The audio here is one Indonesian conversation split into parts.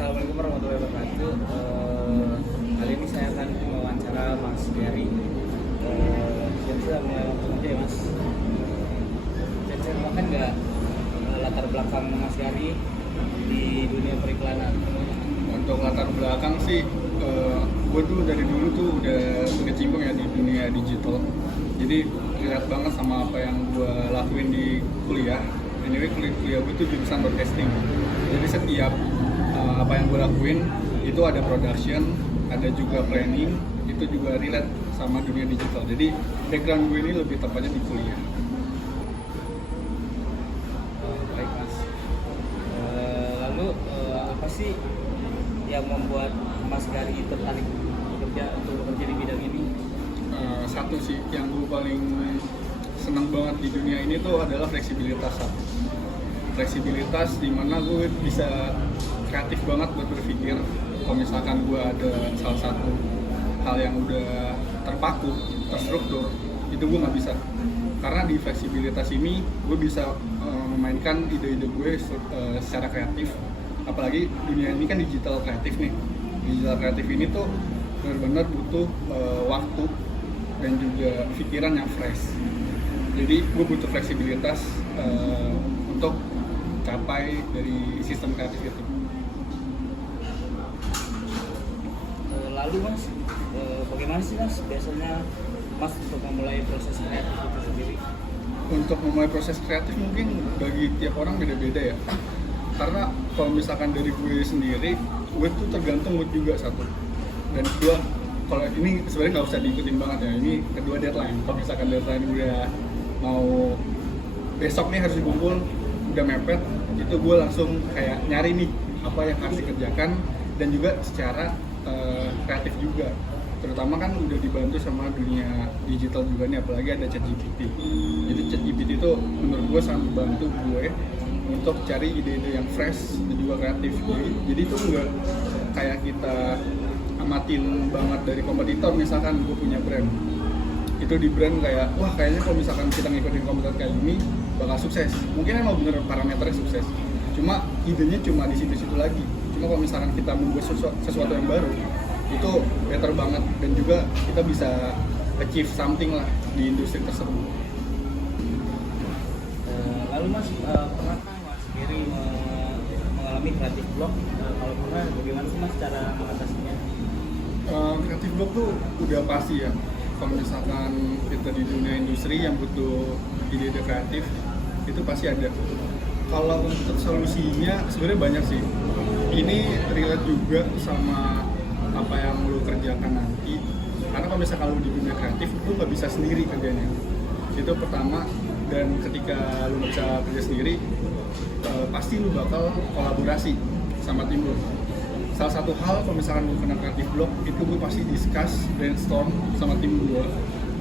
Assalamualaikum warahmatullahi wabarakatuh. Kali ini saya akan mewawancara Mas Gary. Saya sudah mulai langsung aja ya Mas. Saya ceritakan nggak latar belakang Mas Gary di dunia periklanan? Untuk latar belakang sih, gue tuh dari dulu tuh udah berkecimpung ya di dunia digital. Jadi lihat banget sama apa yang gue lakuin di kuliah. Anyway, kuliah gue tuh jurusan broadcasting. Jadi setiap apa yang gue lakuin itu ada production, ada juga planning, itu juga relate sama dunia digital. Jadi background gue ini lebih tepatnya di kuliah. Baik Mas. Lalu apa sih yang membuat Mas Gary tertarik bekerja di bidang ini? Satu sih yang gue paling senang banget di dunia ini tuh adalah fleksibilitas. Fleksibilitas dimana gue bisa kreatif banget buat berpikir. Kalau misalkan gue ada salah satu hal yang udah terpaku, terstruktur, itu gue nggak bisa. Karena di fleksibilitas ini gue bisa memainkan ide-ide gue secara kreatif. Apalagi dunia ini kan digital kreatif nih. Digital kreatif ini tuh benar-benar butuh waktu dan juga pikiran yang fresh. Jadi gue butuh fleksibilitas untuk capai dari sistem kreatif itu. Lalu Mas, bagaimana sih Mas biasanya Mas untuk memulai proses kreatif itu sendiri? Untuk memulai proses kreatif mungkin bagi tiap orang beda-beda ya. Karena kalau misalkan dari gue sendiri, gue tuh tergantung mood juga satu. Dan kedua, kalau ini sebenarnya nggak usah diikutin banget ya. Ini kedua deadline. Kalau misalkan deadline udah mau besok nih harus dikumpul, udah mepet, itu gue langsung kayak nyari nih apa yang harus dikerjakan dan juga secara kreatif juga. Terutama kan udah dibantu sama dunia digital juga nih, apalagi ada ChatGPT. Jadi ChatGPT itu menurut gue sangat membantu gue untuk cari ide-ide yang fresh dan juga kreatif. Jadi itu nggak kayak kita amatin banget dari kompetitor. Misalkan gue punya brand, itu di brand kayak wah kayaknya kalau misalkan kita ngikutin kompetitor kayak ini bakal sukses. Mungkin emang bener parameternya sukses, cuma idenya cuma di situ-situ lagi. Cuma kalau misalkan kita membuat sesuatu yang baru, itu better banget dan juga kita bisa achieve something lah di industri tersebut. Lalu Mas, pernahkah Mas Gary mengalami kreatif block? Kalau pernah, bagaimana sih Mas cara mengatasinya? Kreatif block tuh udah pasti ya. Kalau misalkan kita di dunia industri yang butuh ide-ide kreatif, itu pasti ada. Kalau untuk solusinya sebenarnya banyak sih. Ini relate juga sama apa yang lu kerjakan nanti. Karena kalau misalkan lu di dunia kreatif, lu nggak bisa sendiri kerjanya. Itu pertama. Dan ketika lu nggak bisa kerja sendiri, pasti lu bakal kolaborasi sama tim lu. Salah satu hal kalau misalkan gue kena kreatif block, itu gue pasti discuss, brainstorm sama tim gue.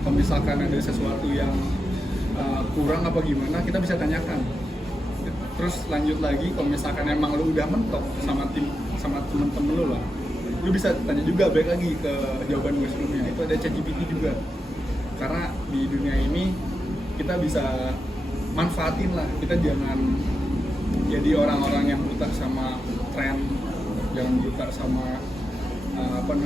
Kalau misalkan ada sesuatu yang kurang apa gimana, kita bisa tanyakan. Terus lanjut lagi, kalau misalkan emang lu udah mentok sama tim, sama temen-temen lu lah, lu bisa tanya juga balik lagi ke jawaban gue sebelumnya. Itu ada ChatGPT juga. Karena di dunia ini kita bisa manfaatin lah. Kita jangan jadi orang-orang yang buta sama tren, jangan buta sama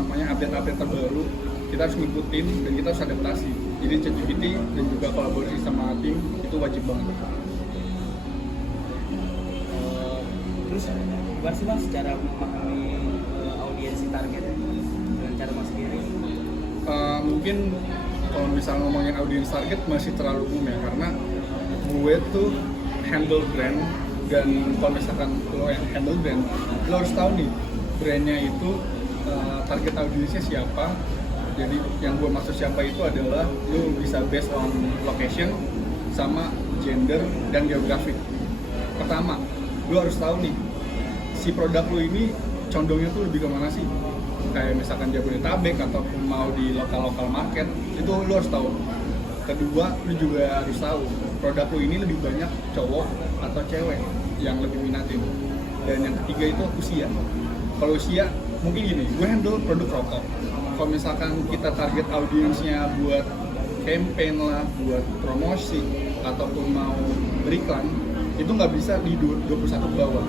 update-update terbaru. Kita harus ngikutin dan kita harus adaptasi. Jadi ChatGPT dan juga kolaborasi sama tim itu wajib banget. Terus gimana sih Mas cara memahami audiensi target dengan cara Mas Gary? Mungkin kalau misalnya ngomongin audiens target masih terlalu umum ya, karena gue tuh handle brand. Dan kalau misalkan lo yang handle brand, lo harus tahu nih brandnya itu target audiensnya siapa. Jadi yang gue maksud siapa itu adalah lo bisa based on location sama gender dan geografik. Pertama, lo harus tahu nih si produk lo ini condongnya tuh lebih kemana sih. Kayak misalkan Jabodetabek ataupun mau di lokal market, itu lo harus tahu. Kedua, lo juga harus tahu produk lo ini lebih banyak cowok atau cewek yang lebih minatin. Dan yang ketiga itu usia. Kalau usia, mungkin gini, gue handle produk rokok. Kalau misalkan kita target audiensnya buat campaign lah, buat promosi ataupun mau beriklan, itu nggak bisa di 21 ke bawah.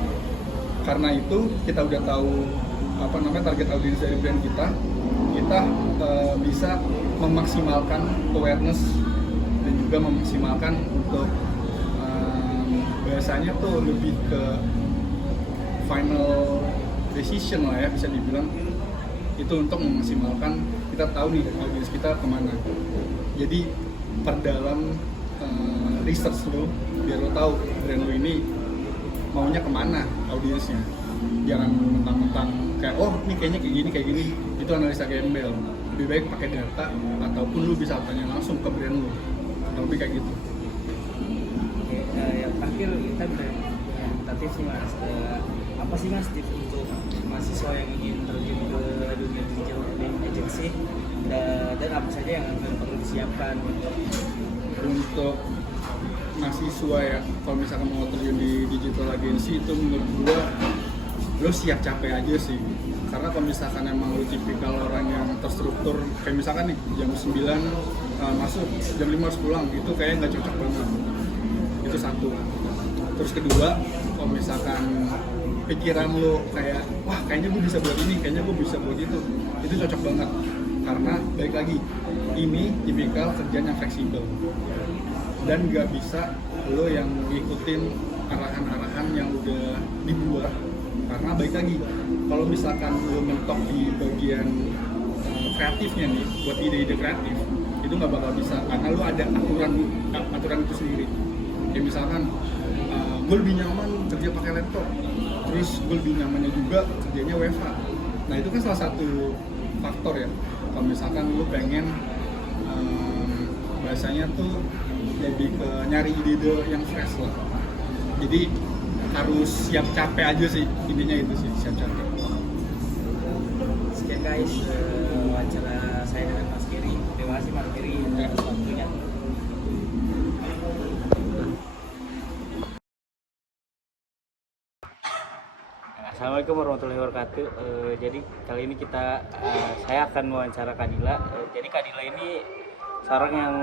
Karena itu kita udah tahu target audiens dari brand kita bisa memaksimalkan awareness dan juga memaksimalkan untuk biasanya tuh lebih ke final decision lah ya, bisa dibilang itu untuk memaksimalkan kita tahu nih audiens kita kemana. Jadi perdalam research lo biar lo tahu brand lo ini maunya kemana audiensnya. Jangan mentang-mentang kayak ini kayaknya kayak gini, itu analisa gembel. Lebih baik pakai data ataupun lu bisa tanya langsung ke brand lu. Lebih kayak gitu. Oke, yang terakhir kita tentatif sih Mas. Apa sih Mas tips untuk mahasiswa yang ingin terjun ke dunia digital agency dan apa saja yang perlu disiapkan untuk mahasiswa ya? Kalau misalkan mau terjun di digital agency itu menurut gua lo siap capek aja sih, karena kalau misalkan emang lo tipikal orang yang terstruktur kayak misalkan nih jam 9 masuk, jam 5 harus pulang, itu kayaknya nggak cocok banget. Itu satu. Terus kedua, kalau misalkan pikiran lo kayak wah kayaknya gue bisa buat ini, kayaknya gue bisa buat itu cocok banget, karena balik lagi ini tipikal kerjaan yang fleksibel dan nggak bisa lo yang ngikutin arahan-arahan yang udah dibuat. Karena baik lagi, kalau misalkan lo mentok di bagian kreatifnya nih, buat ide-ide kreatif, itu nggak bakal bisa, karena lo ada aturan itu sendiri. Kayak misalkan, gue lebih nyaman kerja pakai laptop, terus gue lebih nyamannya juga kerjanya WFH. Nah itu kan salah satu faktor ya, kalau misalkan lo pengen bahasanya tuh lebih ke nyari ide-ide yang fresh lah. Jadi harus siap capek aja sih, intinya itu sih, siap capek. Sekian guys, wawancara saya dengan Mas Gary. Terima kasih Mas Gary atas waktunya. Assalamualaikum warahmatullahi wabarakatuh. Jadi kali ini saya akan wawancara Kadila. Jadi Kadila ini seorang yang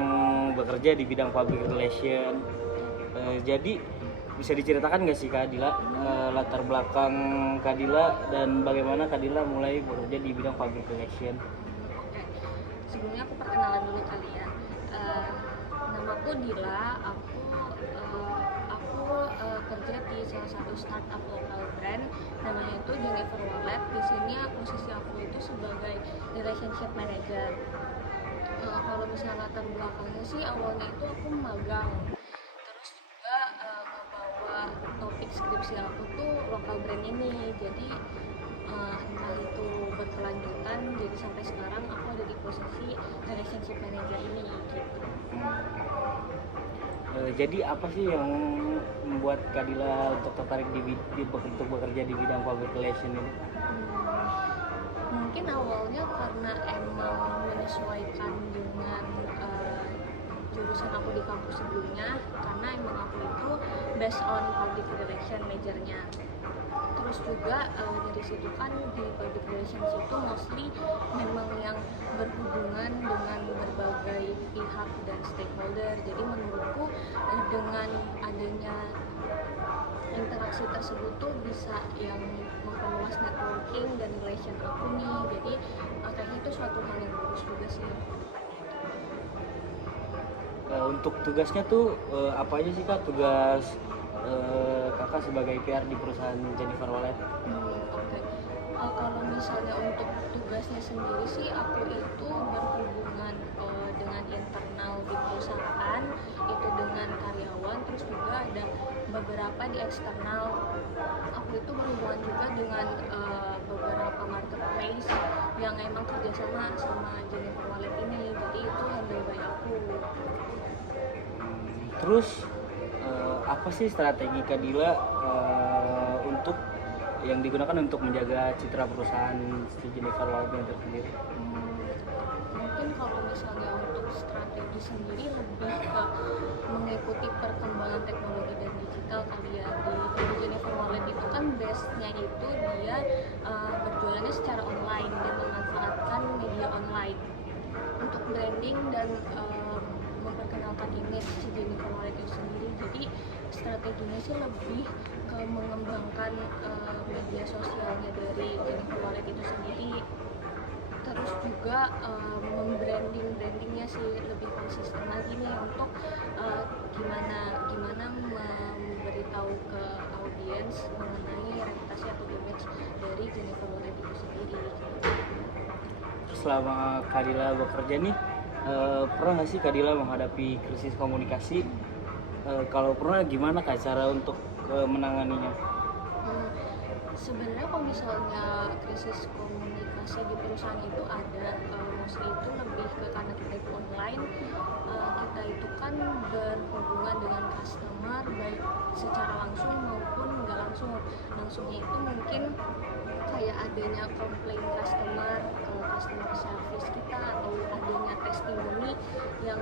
bekerja di bidang public relation. Jadi bisa diceritakan nggak sih Kadila latar belakang Kadila dan bagaimana Kadila mulai bekerja di bidang public relation? Sebelumnya aku perkenalan dulu kali ya. Namaku Dila. Aku kerja di salah satu startup lokal brand, namanya itu Jennifer Wallet. Di sini posisi aku itu sebagai relationship manager. Kalau misalnya latar belakangnya sih awalnya itu aku magang. Terus juga ngebawa topik skripsi aku tuh lokal brand ini. Jadi entah itu berkelanjutan, jadi sampai sekarang aku ada di posisi relationship manager ini gitu. Jadi apa sih yang membuat Kadila untuk tertarik untuk bekerja di bidang public relation ini? Mungkin awalnya karena emang menyesuaikan dengan jurusan aku di kampus sebelumnya, karena emang aku itu based on public relation majornya. Terus juga dari situ kan di public relations itu mostly memang yang berhubungan dengan berbagai pihak dan stakeholder. Jadi menurutku dengan adanya interaksi tersebut tuh bisa yang memperluas networking dan relation aku nih. Jadi kayaknya itu suatu hal yang bagus juga sih. Untuk tugasnya tuh apa aja sih Kak, tugas kakak sebagai PR di perusahaan Jennifer Wallet? Oke. Kalau misalnya untuk tugasnya sendiri sih, aku itu berhubungan dengan internal di perusahaan, itu dengan karyawan, terus juga ada beberapa di eksternal. Aku itu berhubungan juga dengan beberapa marketplace yang emang kerjasama sama Jennifer Wallet ini, jadi itu handle by aku. Terus apa sih strategi Kadila untuk yang digunakan untuk menjaga citra perusahaan Jennifer Wallet itu sendiri? Mungkin kalau misalnya untuk strategi sendiri lebih ke mengikuti perkembangan teknologi dan digital kali ya. Di Jennifer Wallet itu kan base-nya itu dia berjualannya secara online dan memanfaatkan media online untuk branding dan memperkenalkan image si Jennifer Wallet itu sendiri. Jadi strateginya sih lebih ke mengembangkan media sosialnya dari Jennifer Wallet itu sendiri, terus juga brandingnya sih lebih konsisten lagi nih untuk gimana memberitahu ke audiens mengenai reputasi atau image dari Jennifer Wallet itu sendiri. Selama Kadila bekerja nih, pernah nggak sih Kadila menghadapi krisis komunikasi? Kalau pernah, gimana Kak cara untuk menanganinya? Sebenarnya kalau misalnya krisis komunikasi di perusahaan itu ada, mostly itu lebih ke karena kita itu online, kita itu kan berhubungan dengan customer baik secara langsung maupun nggak langsung. Langsungnya itu mungkin kayak adanya komplain customer ke customer service kita atau adanya testimoni yang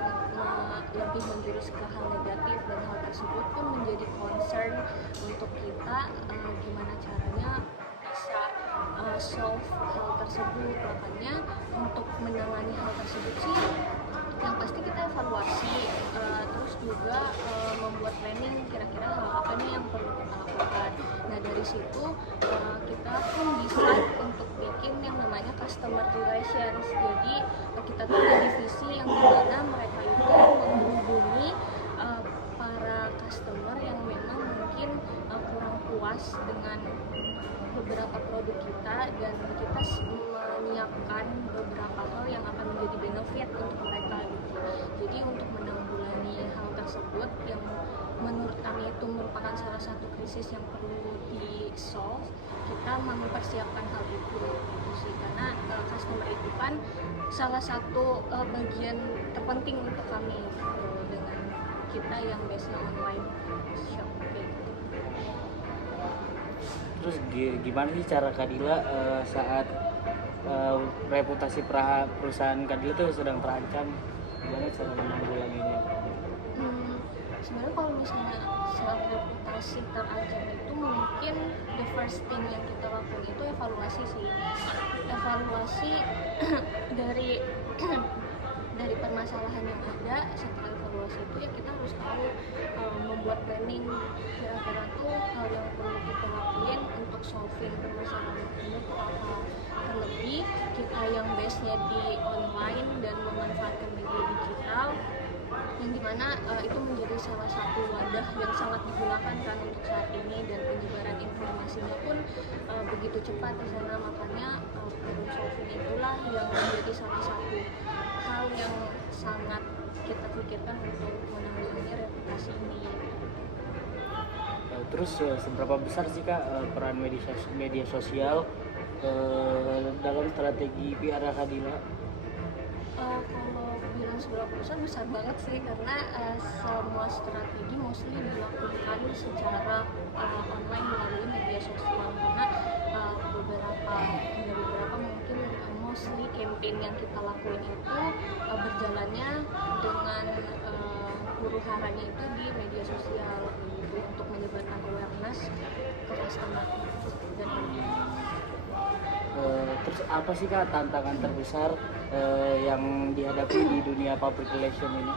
lebih menjurus ke hal negatif, dan hal tersebut pun menjadi concern untuk kita, gimana caranya bisa solve hal tersebut. Makanya untuk menangani hal tersebut sih yang pasti kita evaluasi, terus juga membuat planning kira-kira hal apa nih yang perlu kita lakukan. Nah dari situ kita pun bisa untuk bikin yang namanya customer relations. Jadi kita tuh ada divisi yang dimana mereka itu menghubungi para customer yang memang mungkin kurang puas dengan beberapa produk kita, dan kita menyiapkan beberapa hal yang akan menjadi benefit untuk mereka gitu. Jadi untuk menanggulangi hal tersebut yang menurut kami itu merupakan salah satu krisis yang perlu di-solve, kita mempersiapkan hal itu gitu sih, karena customer itu kan salah satu bagian terpenting untuk kami gitu, dengan kita yang base-nya online shop kayak gitu. Terus gimana sih cara Kadila saat reputasi perusahaan Kadila tuh sedang terancam? Gimana cara menanggulanginya? Sebenarnya kalau misalnya saat reputasi terancam itu mungkin the first thing yang kita lakukan itu evaluasi sih. Evaluasi dari permasalahan yang ada. Setelah evaluasi itu ya kita harus tahu, membuat planning kira-kira tuh hal yang perlu kita lakuin untuk solving permasalahan ini itu apa. Terlebih kita yang base-nya di online dan memanfaatkan media digital, yang dimana itu menjadi salah satu wadah yang sangat digunakan kan untuk saat ini, dan penyebaran informasinya pun begitu cepat di sana. Makanya problem solving itulah yang menjadi salah satu hal yang sangat kita pikirkan untuk menangani reputasi ini. Terus seberapa besar sih Kak peran media sosial dalam strategi PR Kadila? Kalau bilang seberapa besar banget sih, karena semua strategi mostly dilakukan secara online melalui media sosial. Karena beberapa mungkin mostly campaign yang kita lakuin itu berjalannya dengan huru haranya itu di media sosial untuk menyebarkan awareness ke customer dan Terus apa sih Kak tantangan terbesar yang dihadapi di dunia public relation ini?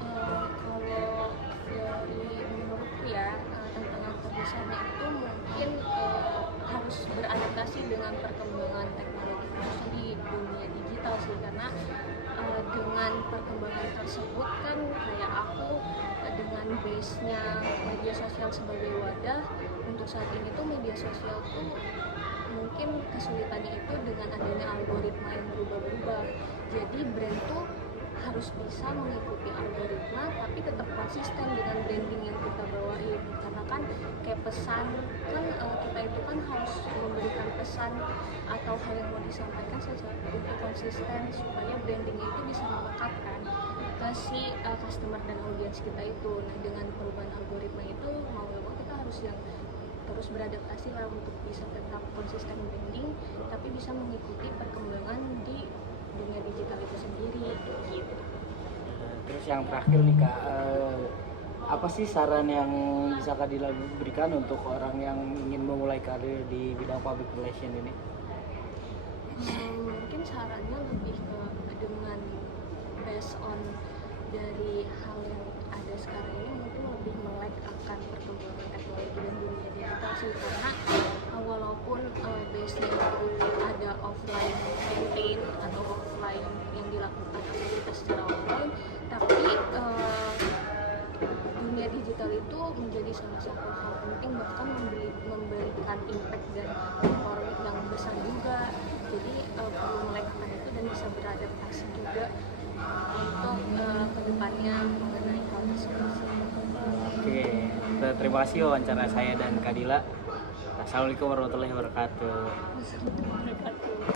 Kalau dari menurutku ya, tantangan terbesarnya itu mungkin harus beradaptasi dengan perkembangan teknologi khususnya di dunia digital sih, karena dengan perkembangan tersebut kan kayak aku dengan base-nya media sosial sebagai wadah, untuk saat ini tuh media sosial tuh mungkin kesulitannya itu dengan adanya algoritma yang berubah-ubah. Jadi brand tuh harus bisa mengikuti algoritma tapi tetap konsisten dengan branding yang kita bawain, karena kan kayak pesan kan kita itu kan harus memberikan pesan atau hal yang mau disampaikan secara untuk konsisten supaya brandingnya itu bisa melekatkan ke si customer dan audiens kita itu. Nah dengan perubahan algoritma itu mau nggak mau kita harus yang terus beradaptasi lah untuk bisa tetap konsisten branding tapi bisa mengikuti perkembangan di dunia digital itu sendiri gitu. Terus yang terakhir nih Kak, apa sih saran yang bisa Kadila berikan untuk orang yang ingin memulai karir di bidang public relation ini? Mungkin sarannya lebih ke dengan based on dari hal yang ada muda sekarang ini mungkin lebih melek akan perkembangan teknologi dan dunia digital sih, karena walaupun base-nya itu ada offline campaign atau offline yang dilakukan aktivitas secara offline, tapi dunia digital itu menjadi salah satu hal penting, bahkan memberikan impact dan empowerment yang besar juga. Jadi perlu melakukan itu dan bisa beradaptasi juga untuk kedepannya mengenai hal tersebut. Oke, terima kasih wawancara saya dan Kadila. Assalamualaikum warahmatullahi wabarakatuh. Wassalamualaikum warahmatullahi wabarakatuh.